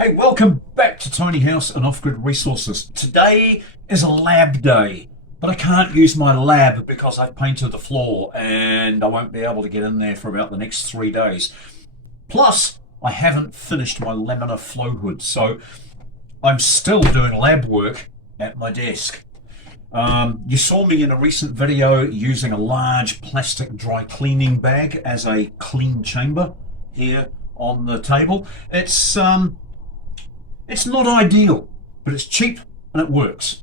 Hey, welcome back to Tiny House and Off-Grid Resources. Today is a lab day, but I can't use my lab because I've painted the floor and I won't be able to get in there for about the next 3 days. Plus, I haven't finished my laminar flow hood, so I'm still doing lab work at my desk. You saw me in a recent video using a large plastic dry cleaning bag as a clean chamber here on the table. It's not ideal, but it's cheap and it works.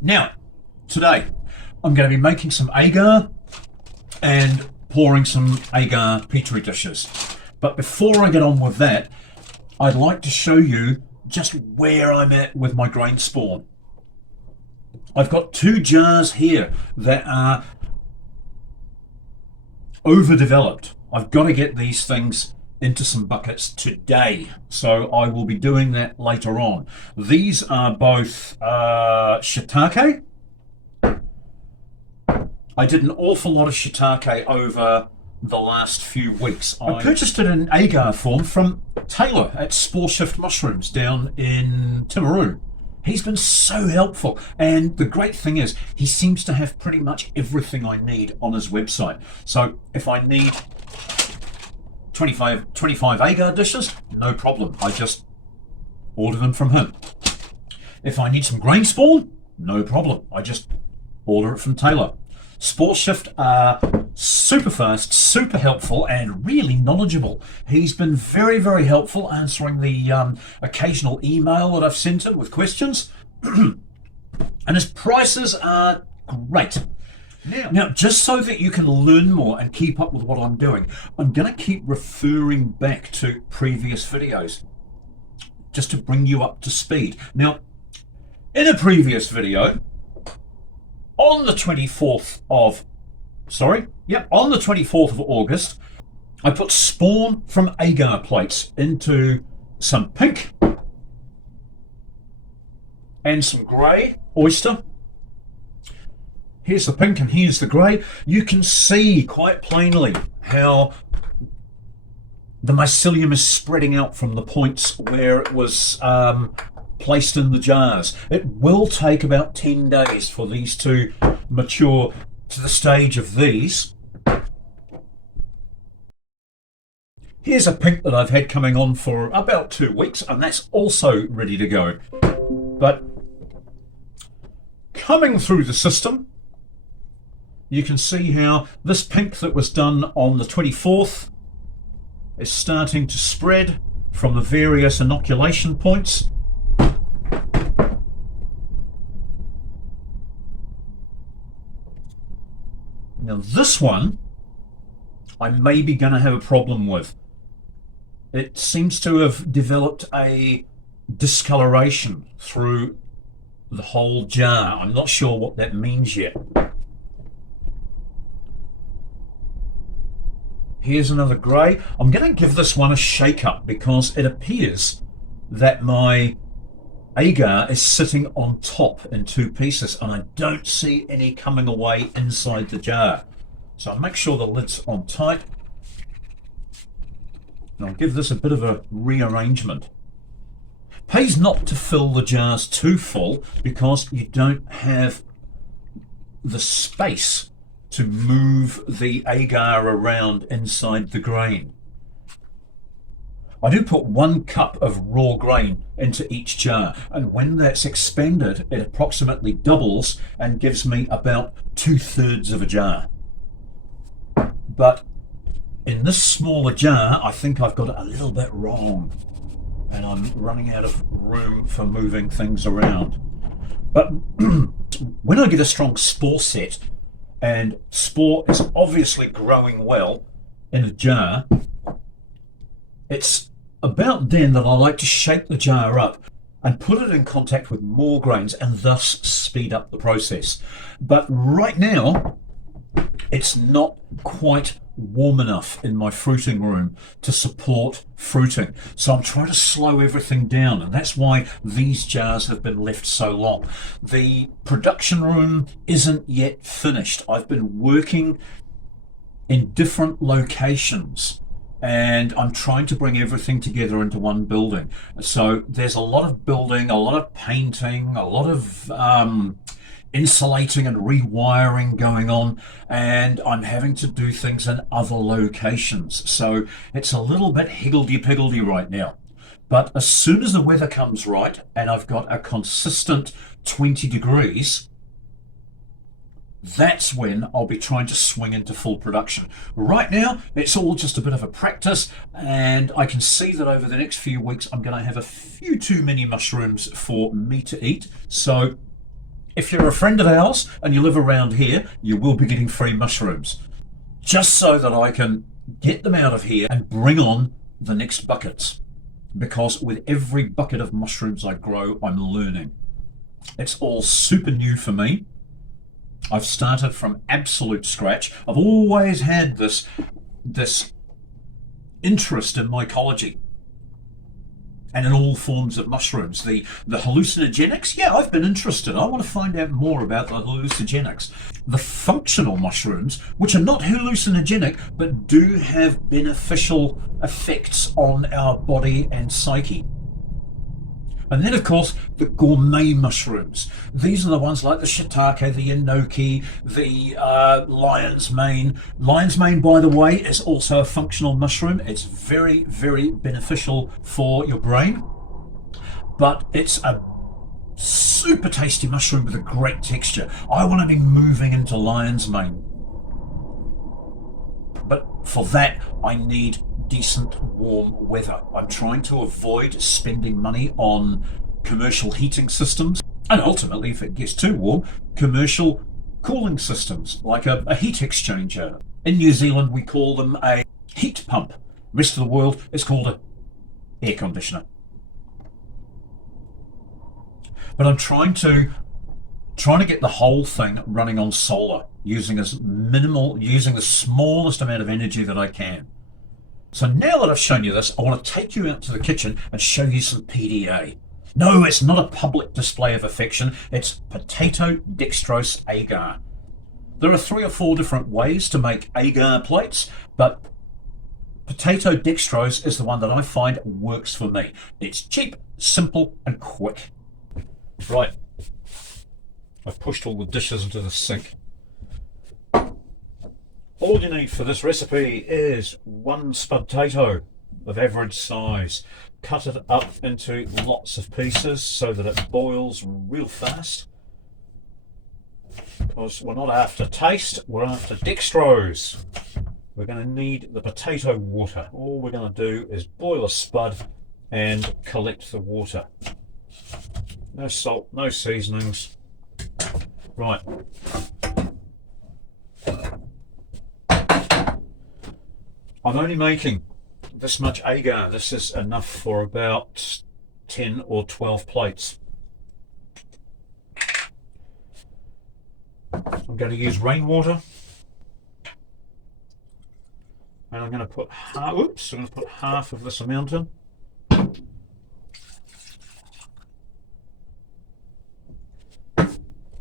Now, today, I'm going to be making some agar and pouring some agar petri dishes. But before I get on with that, I'd like to show you just where I'm at with my grain spawn. I've got 2 jars here that are overdeveloped. I've got to get these things into some buckets today, so I will be doing that later on. These are both shiitake. I did an awful lot of shiitake over the last few weeks. I purchased it in agar form from Taylor at Spore Shift Mushrooms down in Timaru. He's been so helpful, and the great thing is he seems to have pretty much everything I need on his website. So if I need 25 agar dishes, no problem. I just order them from him. If I need some grain spawn, no problem. I just order it from Taylor. Spore Shift are super fast, super helpful, and really knowledgeable. He's been very, very helpful answering the occasional email that I've sent him with questions. And his prices are great. Now, just so that you can learn more and keep up with what I'm doing, I'm going to keep referring back to previous videos just to bring you up to speed. Now, in a previous video, on the 24th of August, I put spawn from agar plates into some pink and some grey oyster. Here's the pink and here's the grey. You can see quite plainly how the mycelium is spreading out from the points where it was placed in the jars. It will take about 10 days for these to mature to the stage of these. Here's a pink that I've had coming on for about 2 weeks, and that's also ready to go. But coming through the system, you can see how this pink that was done on the 24th is starting to spread from the various inoculation points. Now this one, I may be going to have a problem with. It seems to have developed a discoloration through the whole jar. I'm not sure what that means yet. Here's another grey. I'm going to give this one a shake up because it appears that my agar is sitting on top in 2 pieces and I don't see any coming away inside the jar. So I'll make sure the lid's on tight. And I'll give this a bit of a rearrangement. Pays not to fill the jars too full because you don't have the space to move the agar around inside the grain. I do put 1 cup of raw grain into each jar, and when that's expanded, it approximately doubles and gives me about 2/3 of a jar. But in this smaller jar, I think I've got it a little bit wrong, and I'm running out of room for moving things around. But when I get a strong spore set, and spore is obviously growing well in a jar, it's about then that I like to shake the jar up and put it in contact with more grains and thus speed up the process. But right now, it's not quite warm enough in my fruiting room to support fruiting. So I'm trying to slow everything down, and that's why these jars have been left so long. The production room isn't yet finished. I've been working in different locations and I'm trying to bring everything together into one building. So there's a lot of building, a lot of painting, a lot of insulating and rewiring going on, and I'm having to do things in other locations. So it's a little bit higgledy-piggledy right now. But as soon as the weather comes right and I've got a consistent 20 degrees, that's when I'll be trying to swing into full production. Right now, it's all just a bit of a practice, and I can see that over the next few weeks, I'm going to have a few too many mushrooms for me to eat. So if you're a friend of ours and you live around here, you will be getting free mushrooms, just so that I can get them out of here and bring on the next buckets. Because with every bucket of mushrooms I grow, I'm learning. It's all super new for me. I've started from absolute scratch. I've always had this interest in mycology and in all forms of mushrooms. The hallucinogenics, yeah, I've been interested. I want to find out more about the hallucinogenics. The functional mushrooms, which are not hallucinogenic, but do have beneficial effects on our body and psyche. And then, of course, the gourmet mushrooms. These are the ones like the shiitake, the enoki, the lion's mane. Lion's mane, by the way, is also a functional mushroom. It's very, very beneficial for your brain. But it's a super tasty mushroom with a great texture. I want to be moving into lion's mane. But for that, I need decent warm weather. I'm trying to avoid spending money on commercial heating systems, and ultimately, if it gets too warm, commercial cooling systems like a heat exchanger. In New Zealand, we call them a heat pump. The rest of the world is called an air conditioner. But I'm trying to get the whole thing running on solar, using the smallest amount of energy that I can. So now that I've shown you this, I want to take you out to the kitchen and show you some PDA. No, it's not a public display of affection. It's potato dextrose agar. There are 3 or 4 different ways to make agar plates, but potato dextrose is the one that I find works for me. It's cheap, simple, and quick. Right, I've pushed all the dishes into the sink. All you need for this recipe is 1 potato of average size. Cut it up into lots of pieces so that it boils real fast. Because we're not after taste, we're after dextrose. We're going to need the potato water. All we're going to do is boil a spud and collect the water. No salt, no seasonings. Right. I'm only making this much agar. This is enough for about 10 or 12 plates. I'm going to use rainwater, and I'm going to put half of this amount in.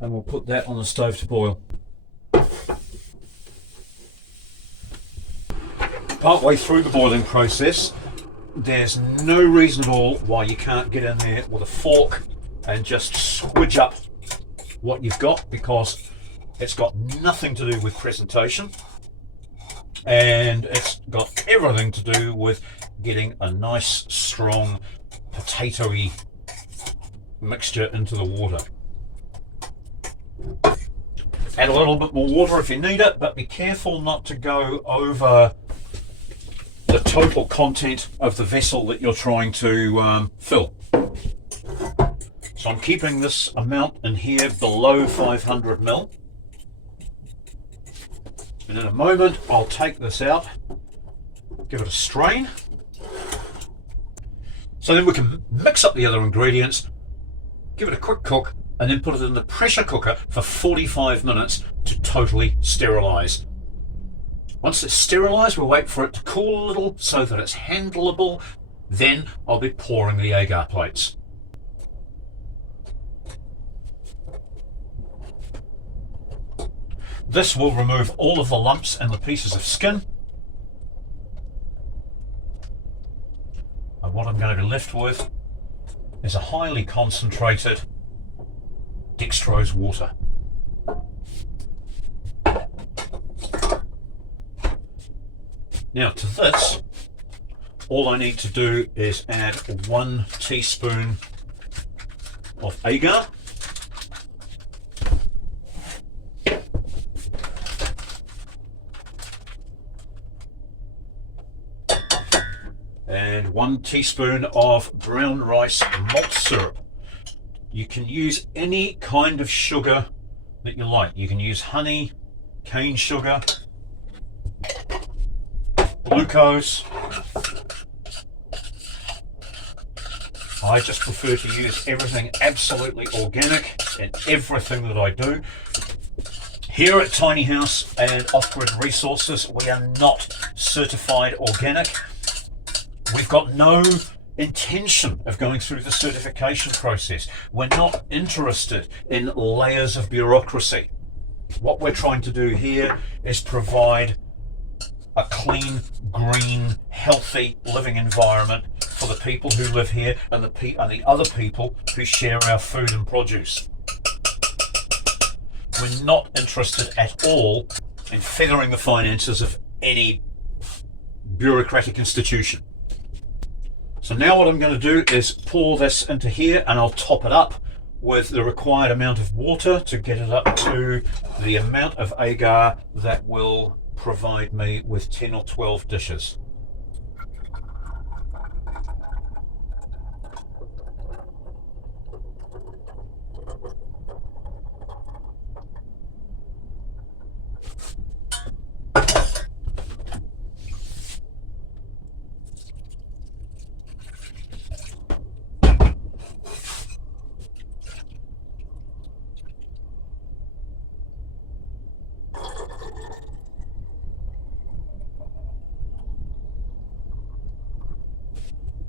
And we'll put that on the stove to boil. Partway through the boiling process, there's no reason at all why you can't get in there with a fork and just squidge up what you've got, because it's got nothing to do with presentation, and it's got everything to do with getting a nice, strong, potatoey mixture into the water. Add a little bit more water if you need it, but be careful not to go over the total content of the vessel that you're trying to fill. So I'm keeping this amount in here below 500 ml. And in a moment, I'll take this out, give it a strain. So then we can mix up the other ingredients, give it a quick cook, and then put it in the pressure cooker for 45 minutes to totally sterilize. Once it's sterilised, we'll wait for it to cool a little so that it's handleable. Then I'll be pouring the agar plates. This will remove all of the lumps and the pieces of skin. And what I'm going to be left with is a highly concentrated dextrose water. Now to this, all I need to do is add 1 teaspoon of agar, and 1 teaspoon of brown rice malt syrup. You can use any kind of sugar that you like. You can use honey, cane sugar, glucose. I just prefer to use everything absolutely organic in everything that I do. Here at Tiny House and Off-Grid Resources, we are not certified organic. We've got no intention of going through the certification process. We're not interested in layers of bureaucracy. What we're trying to do here is provide a clean, green, healthy living environment for the people who live here and the other people who share our food and produce. We're not interested at all in feathering the finances of any bureaucratic institution. So now what I'm going to do is pour this into here, and I'll top it up with the required amount of water to get it up to the amount of agar that will provide me with 10 or 12 dishes.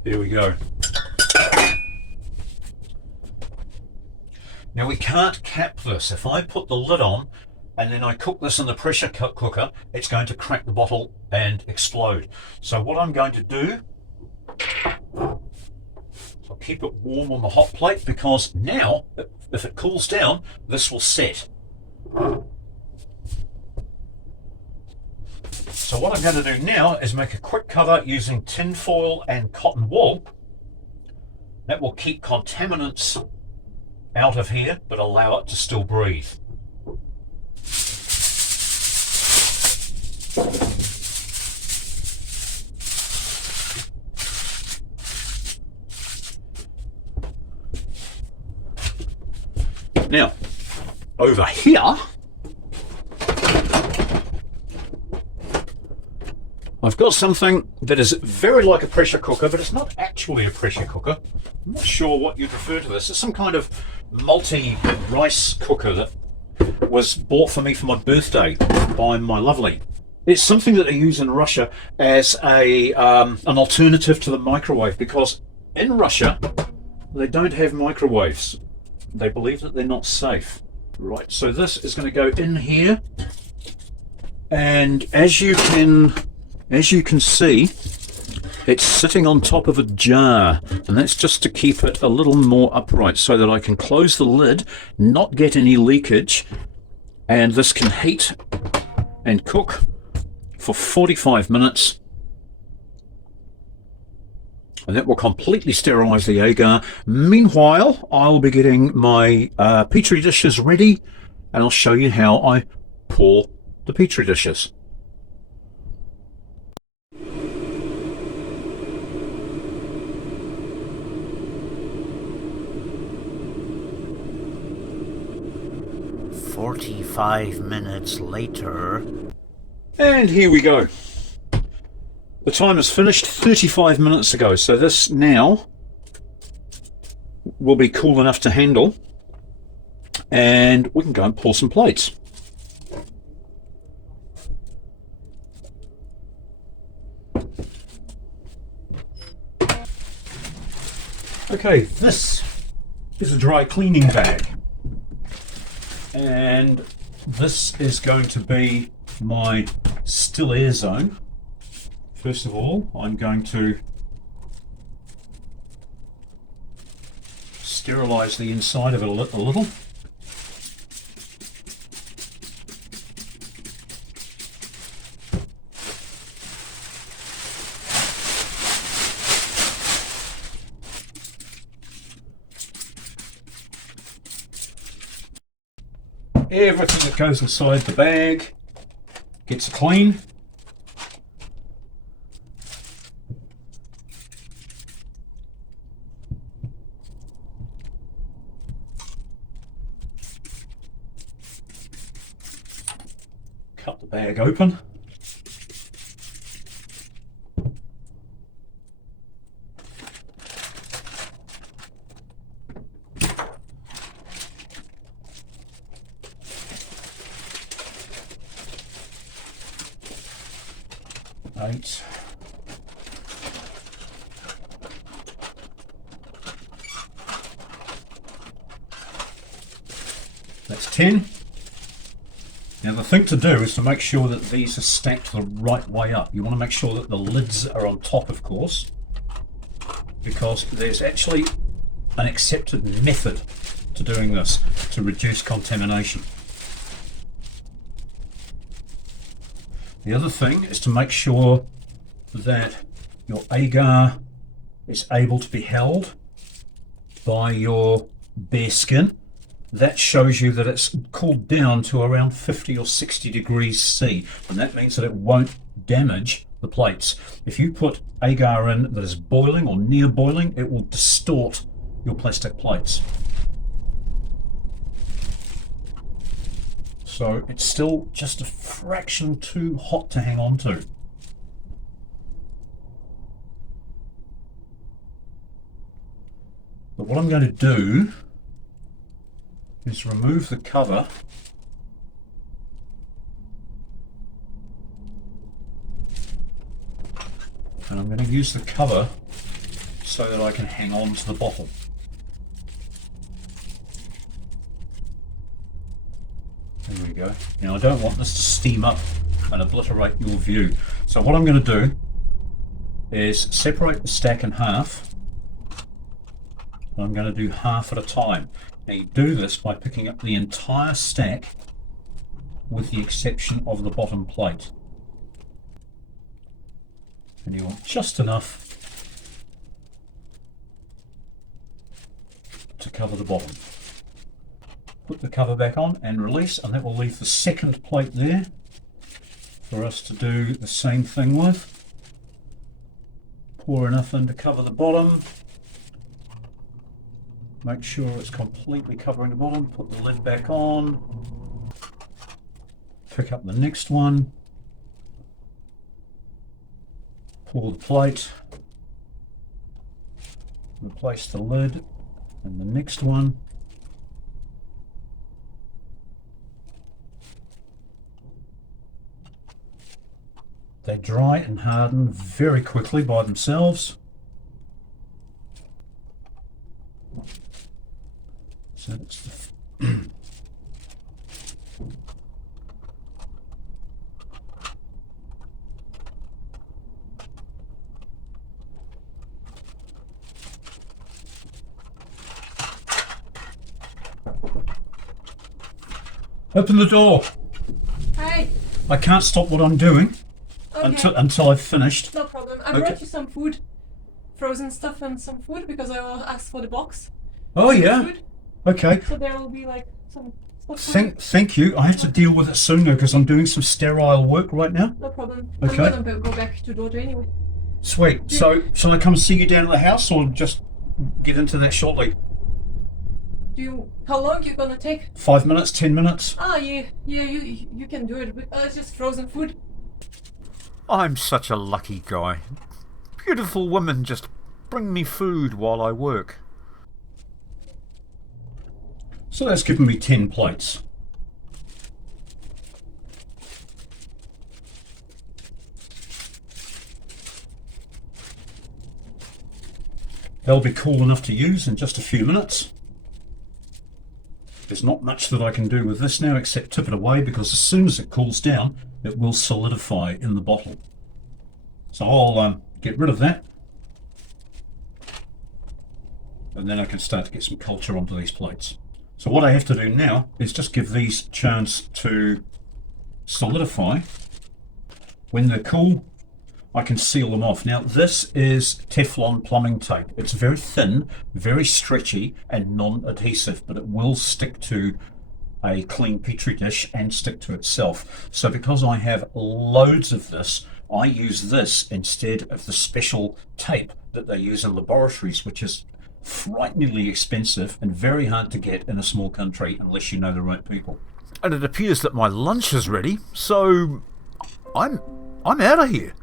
There we go. Now we can't cap this. If I put the lid on and then I cook this in the pressure cooker, it's going to crack the bottle and explode. So what I'm going to do, I'll keep it warm on the hot plate, because now, if it cools down, this will set. So what I'm going to do now is make a quick cover using tinfoil and cotton wool. That will keep contaminants out of here, but allow it to still breathe. Now, over here, I've got something that is very like a pressure cooker, but it's not actually a pressure cooker. I'm not sure what you'd refer to this. It's some kind of multi-rice cooker that was bought for me for my birthday by my lovely. It's something that they use in Russia as an alternative to the microwave, because in Russia they don't have microwaves. They believe that they're not safe. Right, so this is going to go in here, and as you can see, it's sitting on top of a jar, and that's just to keep it a little more upright so that I can close the lid, not get any leakage, and this can heat and cook for 45 minutes, and that will completely sterilize the agar. Meanwhile, I'll be getting my petri dishes ready, and I'll show you how I pour the petri dishes. "45 minutes later." And here we go. The time is finished 35 minutes ago, so this now will be cool enough to handle, and we can go and pour some plates. Okay, this is a dry cleaning bag, and this is going to be my still air zone. First of all, I'm going to sterilise the inside of it a little. Everything that goes inside the bag gets clean. Cut the bag open. Eight. That's 10. Now the thing to do is to make sure that these are stacked the right way up. You want to make sure that the lids are on top, of course, because there's actually an accepted method to doing this to reduce contamination. The other thing is to make sure that your agar is able to be held by your bare skin. That shows you that it's cooled down to around 50 or 60 degrees C, and that means that it won't damage the plates. If you put agar in that is boiling or near boiling, it will distort your plastic plates. So it's still just a fraction too hot to hang on to. But what I'm going to do is remove the cover and I'm going to use the cover so that I can hang on to the bottle. There we go. Now I don't want this to steam up and obliterate your view. So what I'm going to do is separate the stack in half. I'm going to do half at a time. Now you do this by picking up the entire stack with the exception of the bottom plate. And you want just enough to cover the bottom. Put the cover back on and release, and that will leave the second plate there for us to do the same thing with. Pour enough in to cover the bottom. Make sure it's completely covering the bottom. Put the lid back on. Pick up the next one. Pour the plate. Replace the lid and the next one. They dry and harden very quickly by themselves. So that's the Open the door. Hi. I can't stop what I'm doing. Okay. Until I've finished. No problem. I brought you some food, frozen stuff and some food because I asked for the box. Oh yeah. Food. Okay. So there will be like some stuff. Thank you. I have to deal with it soon though because I'm doing some sterile work right now. No problem. Okay. I'm gonna go back to daughter anyway. Sweet. So shall I come see you down at the house or just get into that shortly? How long you gonna take? 5 minutes, 10 minutes? Ah, yeah, you can do it. It's just frozen food. I'm such a lucky guy. Beautiful women just bring me food while I work. So that's given me 10 plates. They'll be cool enough to use in just a few minutes. There's not much that I can do with this now except tip it away because as soon as it cools down, it will solidify in the bottle. So I'll get rid of that. and then I can start to get some culture onto these plates. So what I have to do now is just give these a chance to solidify. When they're cool, I can seal them off. Now this is Teflon plumbing tape. It's very thin, very stretchy and non-adhesive, but it will stick to a clean petri dish and stick to itself. So because I have loads of this, I use this instead of the special tape that they use in laboratories, which is frighteningly expensive and very hard to get in a small country unless you know the right people. And it appears that my lunch is ready, so I'm out of here.